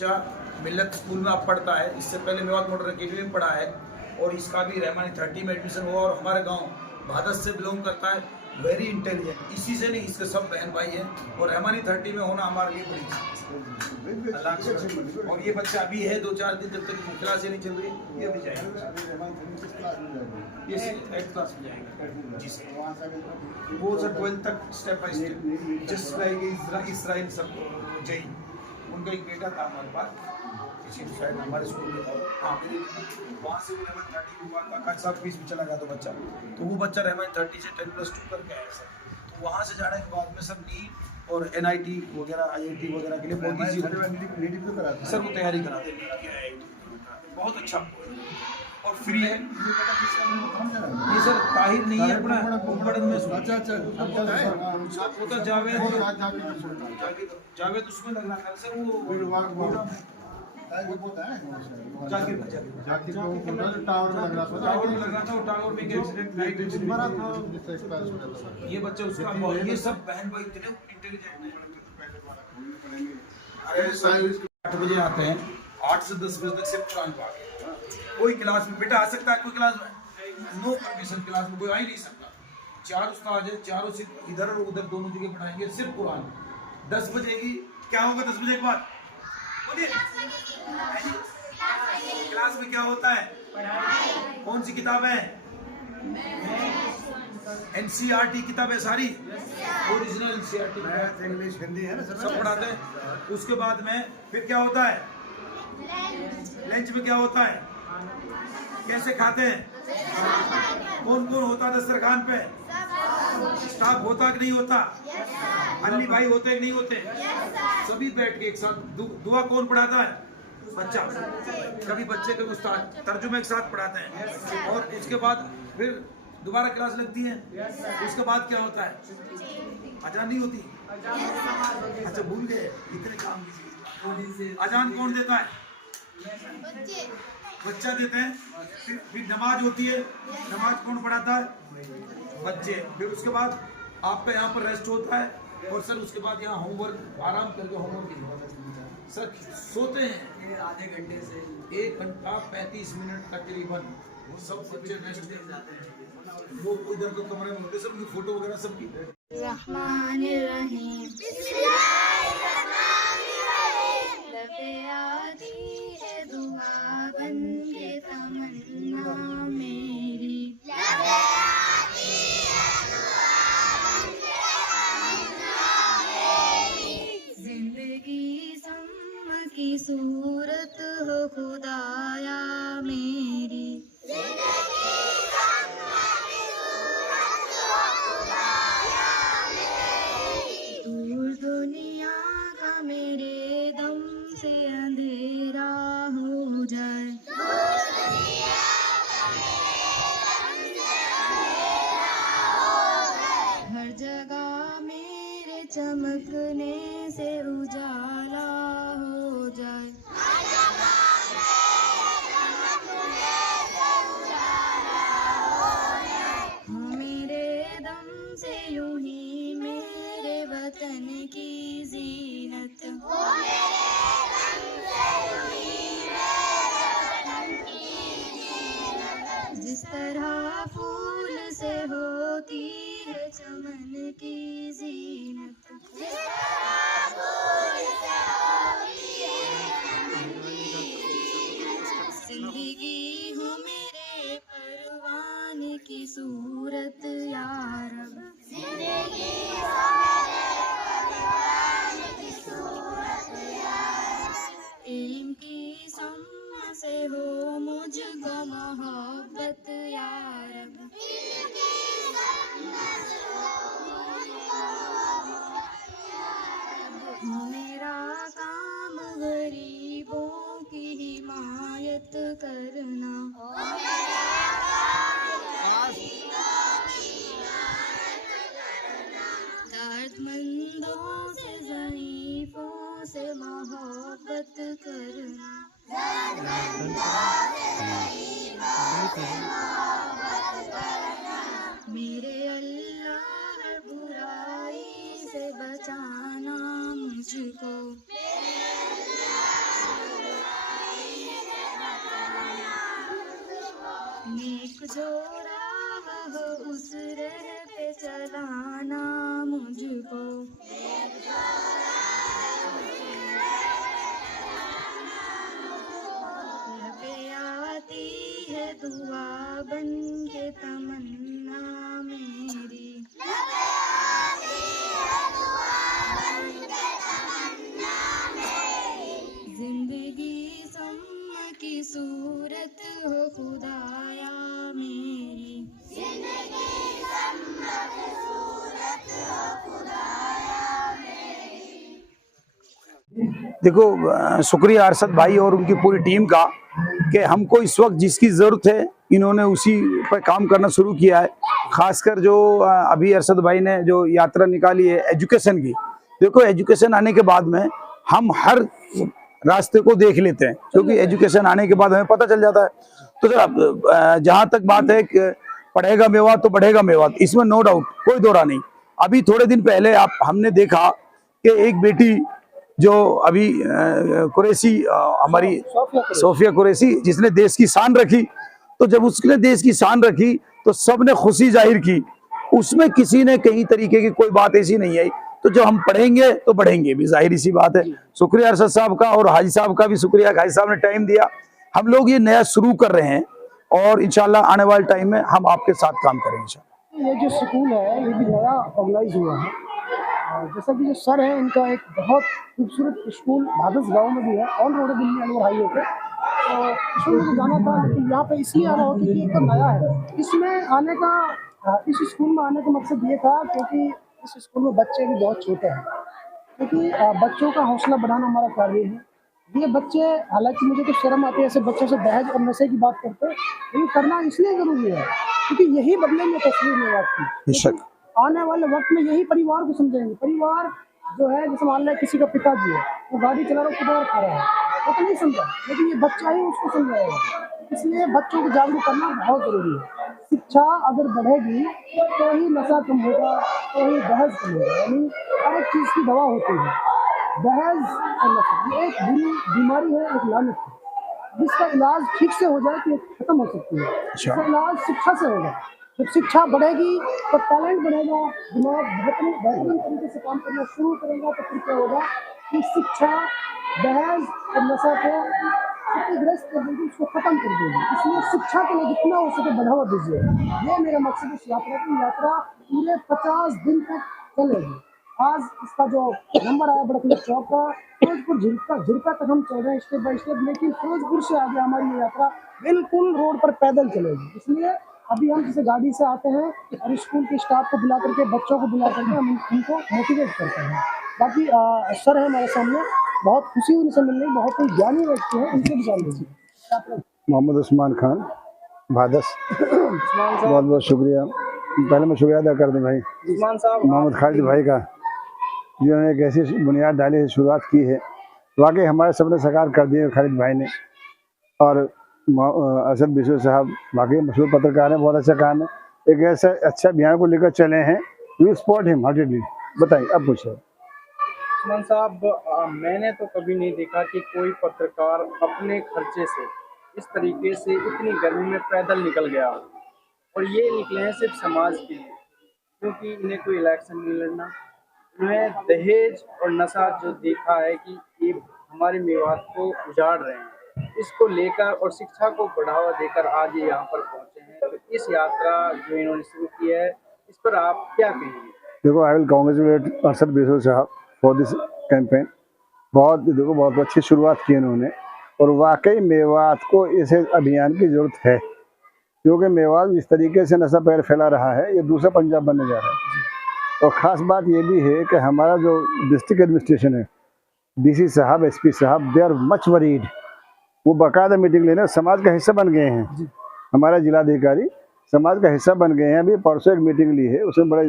बच्चा मिल्लत स्कूल में आप पढ़ता है, इससे पहले मेवात मोटर अकेडमी में पढ़ा है और इसका भी रहमानी 30 में एडमिशन हुआ और हमारे गांव भादस से बिलोंग करता है। वेरी इंटेलिजेंट, इसी से नहीं इसके सब बहन भाई हैं और रहमानी 30 में होना हमारे लिए बड़ी अल्लाह का। और ये बच्चा अभी है 2-4 दिन, जब तक क्लास नहीं चल रही ये अभी जाएगा, ये 8th क्लास में जाएगा जी सर। वो सर 12th तक step by step, just like Israel सब जय उनका एक बेटा था हमारे पास, इसी साइड हमारे स्कूल में था। हाँ, वहाँ से वो रहमान 30 हुआ था, काज साहब फीस भी चला गया था बच्चा, तो वो बच्चा रहमान 30 से 10+2 करके आया सर। तो वहाँ से जाने के बाद में सब नीट और NIT वगैरह IIT वगैरह के लिए बहुत ईजी सर, वो तैयारी कराते हैं। बहुत अच्छा और फ्री है ये सर। ताहिर नहीं है अपना उम्मड़न में, अच्छा जावेद उसमें लग रहा था सर। वो जाकिर टावर में लग रहा था, वो टावर में एक्सीडेंट ये बच्चा उसका। ये सब बहन भाई इतने इंटेलिजेंट हैं। 8 बजे आते हैं, 8 से 10 बजे तक सिर्फ कुरान पाक। कोई क्लास में बेटा आ सकता है, कोई क्लास में नो परमिशन, क्लास में कोई आ ही नहीं सकता। 4 उस्ताद है, चारों से इधर और उधर दोनों जगह पढ़ाएंगे सिर्फ कुरान। 10 बजे की क्या होगा? 10 बजे के बाद बोलिए क्लास में क्या होता है? कौन सी किताब है? NCERT किताब है सारी, ओरिजिनल NCERT, इंग्लिश हिंदी है ना, सब पढ़ाते हैं। उसके बाद में फिर क्या होता है? लंच में क्या होता है? कैसे खाते हैं? कौन कौन होता है दस्तरखान पे? स्टाफ होता कि नहीं होता? अली भाई होते कि नहीं होते? सभी बैठ के एक साथ दुआ कौन पढ़ाता है? बच्चा। कभी बच्चे के उस्ताद तर्जुमे के साथ पढ़ाते हैं। और उसके बाद फिर दोबारा क्लास लगती है। उसके बाद क्या होता है? अजान नहीं होती? अच्छा भूल गए, इतने काम कीजिए। अजान कौन देता है? बच्चा देते हैं। फिर नमाज होती है, नमाज कौन पढ़ाता है? बच्चे। फिर उसके बाद आपका यहाँ पर रेस्ट होता है और सर उसके बाद यहाँ होमवर्क, आराम करके होमवर्क सर सोते हैं आधे घंटे से 1 घंटा 35 मिनट तकरीबन। सब बच्चे रेस्ट ले जाते हैं, वो इधर को कमरे में होते हैं, सबकी फोटो वगैरह सबकी। सूरत हो खुदाया मेरी, दूर दुनिया का मेरे दम से अंधेरा हो जाए, हर जगह मेरे चमकने से उजाला हो जाए, मेरे दम से यूं ही मेरे वतन की जीनत, जिस तरह फूल से होती है चमन की जीनत, जिंदगी हो मेरे परवाने की सूरत यार, इल्म की सम्मा से हो मुझको मोहब्बत यार, मेरा काम गरीबों की हिमायत करना, दर्दमंदों से ज़ईफ़ों से मोहब्बत करना, मेरे अल्लाह हर बुराई से बचाना मुझको, नेक जो राह हो उस राह पे चलाना मुझको। सर पे आती है दुआ बन के तमन्ना मेरी। जिंदगी सम की सूरत हो खुदाया मेरी। देखो शुक्रिया अरशद भाई और उनकी पूरी टीम का कि हमको इस वक्त जिसकी ज़रूरत है इन्होंने उसी पर काम करना शुरू किया है। खासकर जो अभी अरशद भाई ने जो यात्रा निकाली है एजुकेशन की। देखो एजुकेशन आने के बाद में हम हर रास्ते को देख लेते हैं, क्योंकि एजुकेशन आने के बाद हमें पता चल जाता है। तो जहाँ तक बात है कि पढ़ेगा मेवात तो बढ़ेगा मेवात, इसमें नो डाउट, कोई दो राह नहीं। अभी थोड़े दिन पहले हमने देखा कि एक बेटी जो अभी कुरैशी हमारी सोफिया कुरैशी जिसने देश की शान रखी, तो जब उसने देश की शान रखी तो सबने खुशी जाहिर की, उसमें किसी ने कहीं तरीके की कोई बात ऐसी नहीं आई। तो जब हम पढ़ेंगे तो बढ़ेंगे भी, जाहिर सी बात है। शुक्रिया अरशद साहब का और हाजी साहब का भी शुक्रिया, हाजी साहब ने टाइम दिया। हम लोग ये नया शुरू कर रहे हैं और इंशाल्लाह आने वाले टाइम में हम आपके साथ काम करेंगे। ये जो स्कूल है ये भी नया ऑर्गेनाइज हुआ है। जैसा कि जो सर है इनका एक बहुत खूबसूरत स्कूल भादस गांव में भी है, on road Delhi Anwar highway पे। तो स्कूल को जाना था, लेकिन यहाँ पे इसलिए आना हो क्योंकि एक नया है। इसमें आने का इस स्कूल में आने का मकसद ये था क्योंकि इस स्कूल में बच्चे भी बहुत छोटे हैं, क्योंकि बच्चों का हौसला बढ़ाना हमारा कार्य है। ये बच्चे, हालांकि मुझे तो शर्म आती है ऐसे बच्चों से दहेज और नशे की बात करते, लेकिन करना इसलिए जरूरी है क्योंकि यही बदलेंगे तस्वीर में आपकी। आने वाले वक्त में यही परिवार को समझेंगे। परिवार जो है, जैसे मान लें किसी का पिताजी है, वो गाड़ी चला रहा है, खुद खा रहा है, वो तो नहीं समझा, लेकिन ये बच्चा ही उसको समझाएगा। इसलिए बच्चों को जागरूक करना बहुत जरूरी है। शिक्षा अगर बढ़ेगी तो ही नशा कम होगा, तो ही दहेज कम होगा। यानी हर एक चीज़ की दवा होती है। दहेज और नशा ये एक बुरी बीमारी है, एक लानत है, जिसका इलाज ठीक से हो जाए तो खत्म हो सकती है। इसका इलाज शिक्षा से होगा। जब शिक्षा बढ़ेगी तो टैलेंट बढ़ेगा, दिमाग बेहतरीन तरीके से काम करना शुरू करेगा। तो फिर क्या होगा कि शिक्षा दहेज और नशा को क्षतिग्रस्त कर देगी, उसको खत्म कर देगी। इसलिए शिक्षा के लिए जितना हो सके बढ़ावा दीजिए। ये मेरा मकसद इस यात्रा की। यात्रा पूरे 50 दिन तक चलेगी। आज इसका जो नंबर आया बड़कली चौक का, फिरोजपुर झिरका तक हम चल रहे हैं स्टेप बाय स्टेप, लेकिन फिरोजपुर से आगे हमारी ये यात्रा बिल्कुल रोड पर पैदल चलेगी। इसलिए अभी हम किसी गाड़ी से आते हैं और स्कूल के स्टाफ को बुला करके, बच्चों को बुला करके हम उनको मोटिवेट करते हैं। बाकी सर है हमारे सामने, बहुत खुशी हुई उनसे मिलने, बहुत ही ज्ञानी व्यक्ति है, उनसे भी जान लीजिए। मोहम्मद उस्मान खान भादस, बहुत बहुत शुक्रिया। पहले मैं शुक्रिया अदा कर दूं भाई मोहम्मद खालिद भाई का, जिन्होंने एक ऐसी बुनियाद डाली है, शुरुआत की है। वाकई हमारे सपने साकार कर दिए खालिद भाई ने। और अरशद बिशु साहब वाकई मशहूर पत्रकार हैं, बहुत अच्छा काम है। एक ऐसा अच्छा अभियान को लेकर चले हैं। You support him heartedly. बताइए, अब पूछिए। उस्मान साहब, मैंने तो कभी नहीं देखा कि कोई पत्रकार अपने खर्चे से इस तरीके से इतनी गर्मी में पैदल निकल गया, और ये निकले हैं सिर्फ समाज के लिए, क्योंकि इन्हें कोई इलेक्शन नहीं लड़ना। उन्हें दहेज और नशा जो देखा है कि ये हमारे मेवात को उजाड़ रहे हैं, इसको लेकर और शिक्षा को बढ़ावा देकर आज ये यहाँ पर पहुँचे हैं। तो इस यात्रा जो इन्होंने शुरू की है, इस पर आप क्या कहेंगे? देखो, I will congratulate Arshad Bishu साहब फॉर दिस कैंपेन। बहुत अच्छी शुरुआत की इन्होंने, और वाकई मेवात को इस अभियान की जरूरत है, क्योंकि मेवात इस तरीके से नशा पैर फैला रहा है, ये दूसरा पंजाब बनने जा रहा है। और ख़ास बात ये भी है कि हमारा जो डिस्ट्रिक्ट एडमिनिस्ट्रेशन है, डीसी साहब, एसपी साहब, दे आर मच वरीड। वो बाकायदा मीटिंग लेने समाज का हिस्सा बन गए हैं। हमारा जिलाधिकारी समाज का हिस्सा बन गए हैं। अभी परसों एक मीटिंग ली है, उसमें बड़े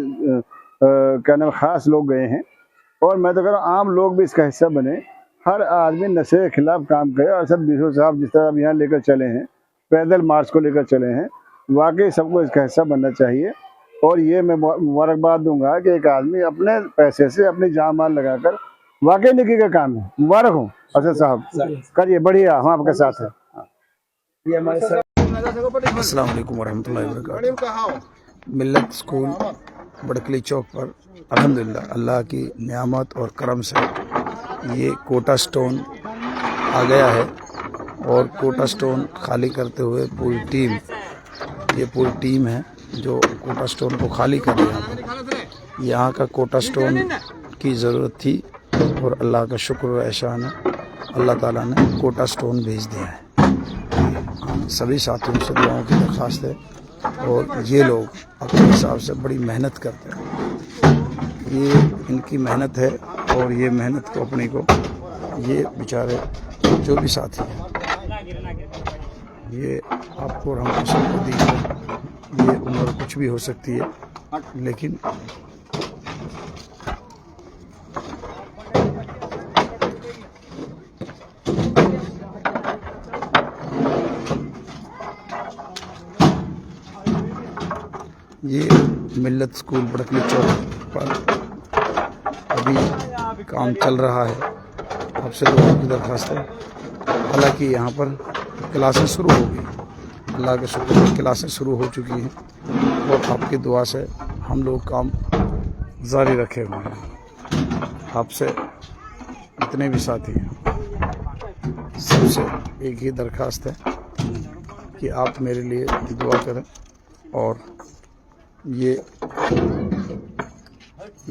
क्या नाम ख़ास लोग गए हैं। और मैं तो कह रहा हूँ आम लोग भी इसका हिस्सा बने, हर आदमी नशे के खिलाफ काम करे। अरशद बिशु साहब जिस तरह अभियान लेकर चले हैं, पैदल मार्च को लेकर चले हैं, वाकई सबको इसका हिस्सा बनना चाहिए। और ये मैं मुबारकबाद दूंगा कि एक आदमी अपने पैसे से अपनी जान माल लगाकर, वाकई नेकी का काम है। मुबारक हो अरशद साहब, करिए, बढ़िया, हम आपके साथ हैं। ये हमारे अस्सलाम वालेकुम वरहमतुल्लाहि वबरकातुहू। मिल्लत स्कूल बड़कली चौक पर अल्हम्दुलिल्लाह अल्लाह की नियामत और करम से ये कोटा स्टोन आ गया है और कोटा स्टोन खाली करते हुए ये पूरी टीम है जो कोटा स्टोन को खाली कर रही है। यहाँ का कोटा स्टोन की ज़रूरत थी और अल्लाह का शुक्र और एहसान है, अल्लाह ताला ने कोटा स्टोन भेज दिया है। सभी साथियों से दुआओं की दरख्वास्त है और ये लोग अपने हिसाब से बड़ी मेहनत करते हैं। ये इनकी मेहनत है और ये मेहनत को अपने को ये बेचारे जो भी साथी हैं ये आपको और हमको सबको दी ये उम्र कुछ भी हो सकती है, लेकिन ये मिल्लत स्कूल बड़कली चौक पर अभी काम चल रहा है। आपसे लोगों की दरख्वास्त है, हालांकि यहाँ पर क्लासें शुरू हो गई, अल्लाह के शुक्र से क्लासें शुरू हो चुकी हैं और आपकी दुआ से हम लोग काम जारी रखे हुए हैं। आपसे जितने भी साथी हैं सबसे एक ही दरख्वास्त है कि आप मेरे लिए दुआ करें और ये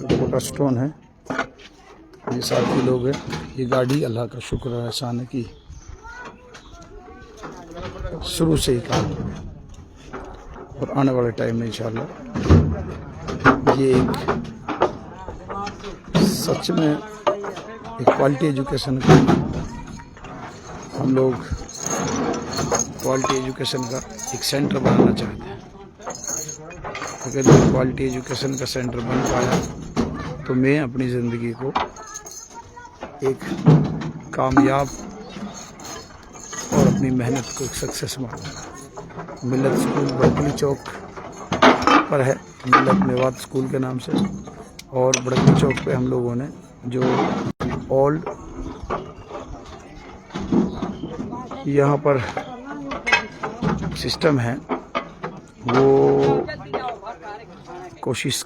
कोटा स्टोन है, ये साथी लोग हैं, ये गाड़ी अल्लाह का शुक्र है एहसान है कि शुरू से ही काम और आने वाले टाइम में इंशाल्लाह ये एक सच में एक क्वालिटी एजुकेशन का हम लोग क्वालिटी एजुकेशन का एक सेंटर बनाना चाहते हैं। अगर ये क्वालिटी एजुकेशन का सेंटर बन पाया तो मैं अपनी ज़िंदगी को एक कामयाब और अपनी मेहनत को एक सक्सेस मानूंगा। मिल्लत स्कूल बड़कली चौक पर है, मिल्लत मेवात स्कूल के नाम से, और बड़कली चौक पे हम लोगों ने जो ओल्ड यहाँ पर सिस्टम है वो कोशिश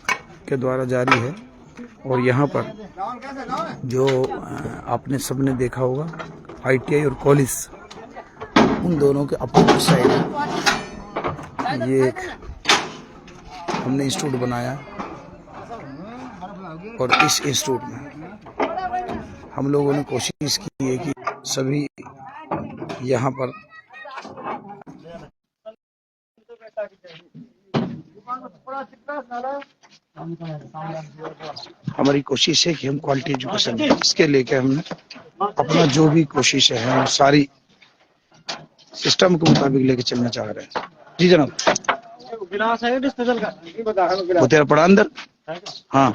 के द्वारा जारी है। और यहाँ पर जो आपने सबने देखा होगा ITI और कॉलेज उन दोनों के अपोजिट साइड है। ये एक हमने इंस्टीट्यूट बनाया और इस इंस्टीट्यूट में हम लोगों ने कोशिश की है कि सभी यहाँ पर हमारी कोशिश है कि हम क्वालिटी एजुकेशन दें। इसके लेके हमने अपना जो भी कोशिश है हम सारी सिस्टम के मुताबिक लेके चलना चाह रहे हैं। जी जनाब, वो तेरा पड़ा अंदर? हाँ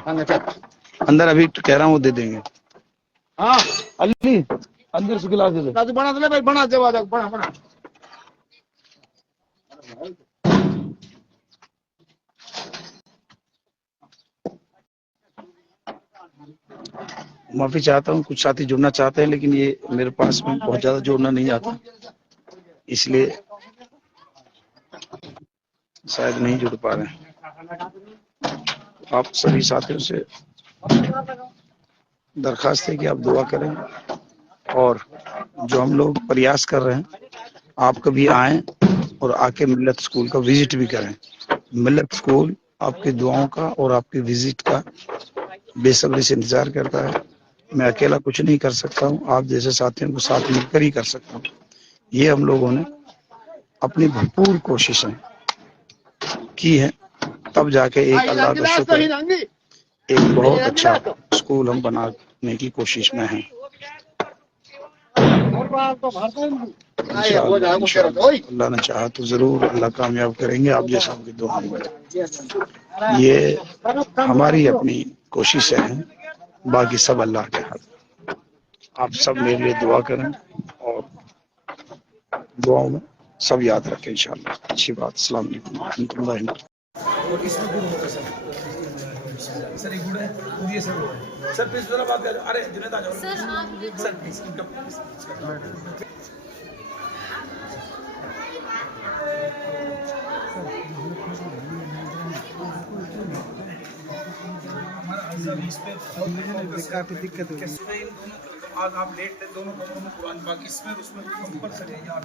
अंदर अभी कह रहा हूँ वो दे देंगे। हाँ अली अंदर से गिलास दे दो। बना दे भाई, बना दे, बना। माफी चाहता हूँ, कुछ साथी जुड़ना चाहते हैं लेकिन ये मेरे पास में बहुत ज्यादा जोड़ना नहीं आता, इसलिए शायद नहीं जुड़ पा रहे हैं। आप सभी साथियों से दरखास्त है कि आप दुआ करें और जो हम लोग प्रयास कर रहे हैं आप कभी आएं और आके मिल्लत स्कूल का विजिट भी करें। मिल्लत स्कूल आपकी दुआओं का और आपकी विजिट का बेसब्री से इंतजार करता है। मैं अकेला कुछ नहीं कर सकता हूँ, आप जैसे साथियों को साथ मिलकर ही कर सकता हूँ। ये हम लोगों ने अपनी भरपूर कोशिशें की है, तब जाके एक अल्लाह का शुक्र एक बहुत अच्छा स्कूल हम बनाने की कोशिश में हैं। अल्लाह ने चाहा तो जरूर अल्लाह कामयाब करेंगे, आप जैसा उनकी दुआ में। ये हमारी अपनी कोशिशें हैं, बाकी सब अल्लाह के हाथ। आप सब मेरे लिए दुआ करें और दुआओं में सब याद रखें इंशाअल्लाह। अच्छी बात। अस्सलाम वालेकुम रहमतुल्लाहि व बरकातहू। और इसमें गुड़ होगा सर, एक गुड़ है और ये सर है। सर प्लीज जरा बात कर। अरे जुनैद आ जाओ सर प्लीज। इस पे काफी दिक्कत हुई। आज आप लेट थे, दोनों कमरों में कुरान पाक इसमें उसमें कंपल्सरी है यार।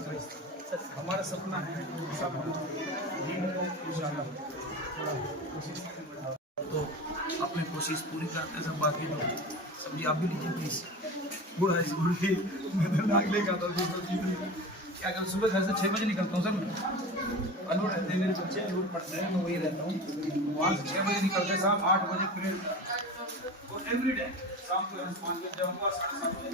हमारा सपना है सब इंशाल्लाह तो अपनी कोशिश पूरी करते हैं सब। बाकी लोग सब्जी आप भी लीजिए प्लीज। गुड़ है गुड़ की मैं तो नाक लेगा था क्या कर सुबह घर से 6 बजे निकलता हूँ सर। अलूट रहते हैं मेरे बच्चे, अलूट पढ़ते हैं, मैं वही रहता हूँ वहाँ से 6 बजे निकलते हैं साहब, 8 बजे फिर तो एवरी डे शाम को 5 बजे जाऊँगा, 7:30 बजे।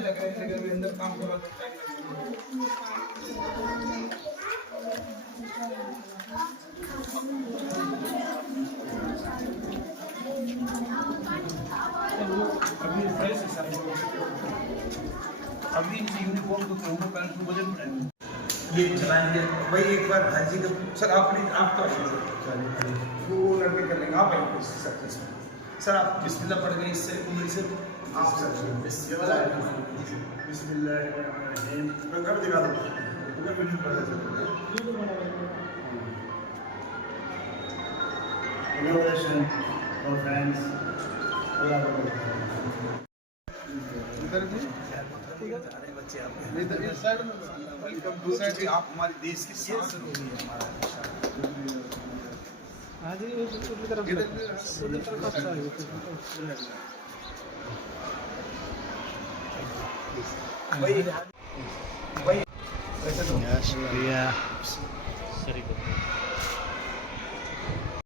लग रहे थे अंदर काम कर रहा था। अभी फ्रेश है सर, अभी यूनिफॉर्म तो कहूँगा पैंट को बजट बढ़ाएंगे ये चलाएंगे भाई। एक बार हाजी का सर आपने आप तो वो लड़के कर लेंगे आप आइए सर। आप बिस्मिल्लाह पढ़ गए इससे उम्र से आप सर बिस्मिल्लाह मैं कर दिखा दूँ तुम्हें वीडियो पढ़ा बच्चे आप हमारे देश के साथ भाई